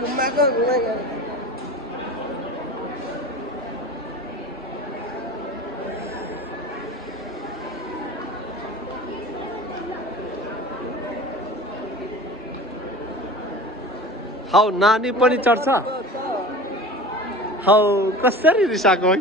गुम्बाको गुम्बाको हौ नानी पनि चढ्छ हौ कसरी रिसाएको है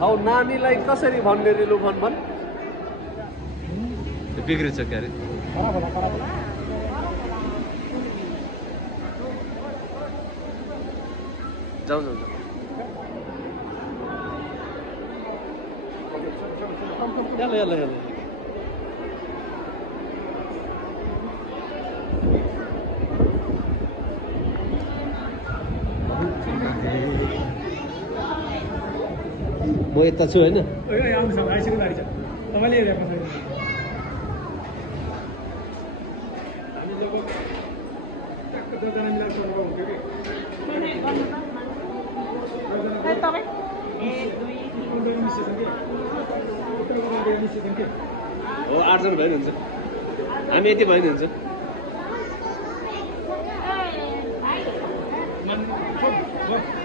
हौ नानीलाई कसरी भन्ने रे लु भन बिग्रिन्छ के अरे जाउँ याला म यता छु होइन हो 8 जना भयो नि हुन्छ हामी यति भयो नि हुन्छ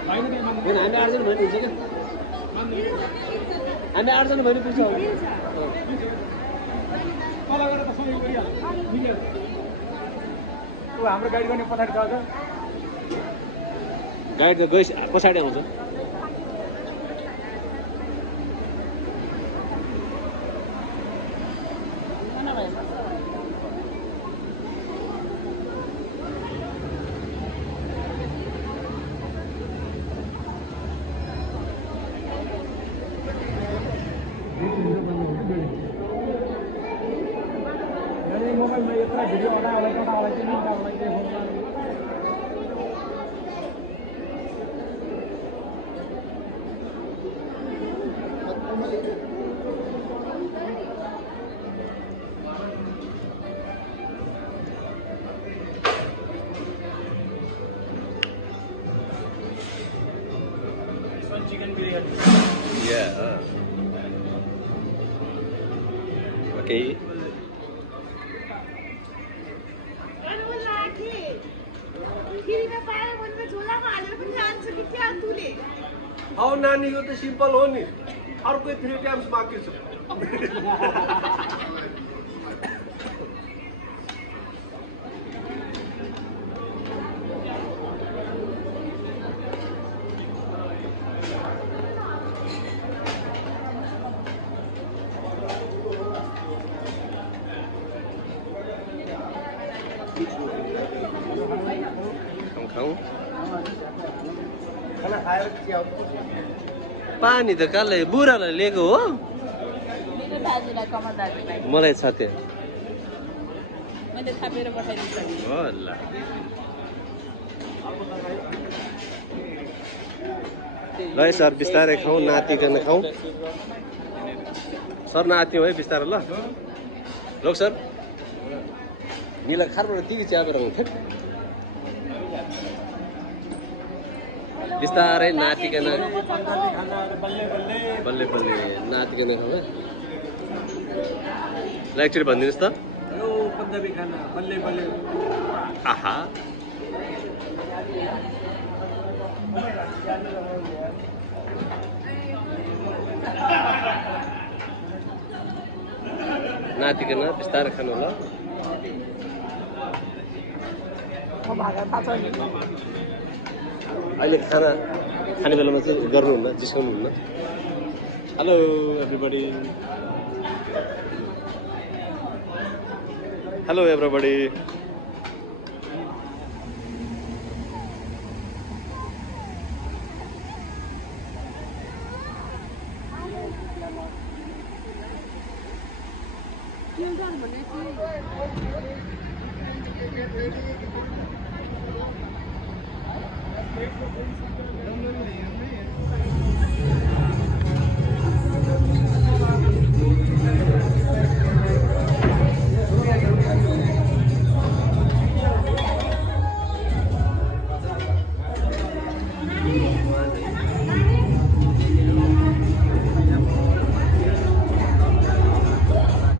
हामी 8 जना भयो नि हुन्छ क्या हामी 8 जना भयो नि पुग्छ हाम्रो गाडी गर्ने पछाडि चल्छ गाडी त गइ पछाडि आउँछ मोबाइलमा यत्रो video अडाउला chicken biryani. Yeah. Okay. हौ नानी यो त सिम्पल हो नि अर्को 3 टाइम्स बाँकी छ पानी त काले बुढालाई लिएको हो मलाई छ त्यो ल सर बिस्तारै खाऊ नातिकन खाऊ सर नाति है बिस्तारै ल लोक सर निला खारबाट टिभी च्यापेर हुन्थ्यो बिस्तारै नातिकन बल्ले बल्ले नातिकन खाऊ ल एकचोटि भनिदिनुहोस् त हेलो पन्जाबी खाना बल्ले बल्ले आहा नातिकन बिस्तारै खानु ल अहिले खाना खाने बेलामा चाहिँ गर्नुहुन्न जिस्काउनुहुन्न हेलो एभ्रीबडी हेलो एभ्रीबडी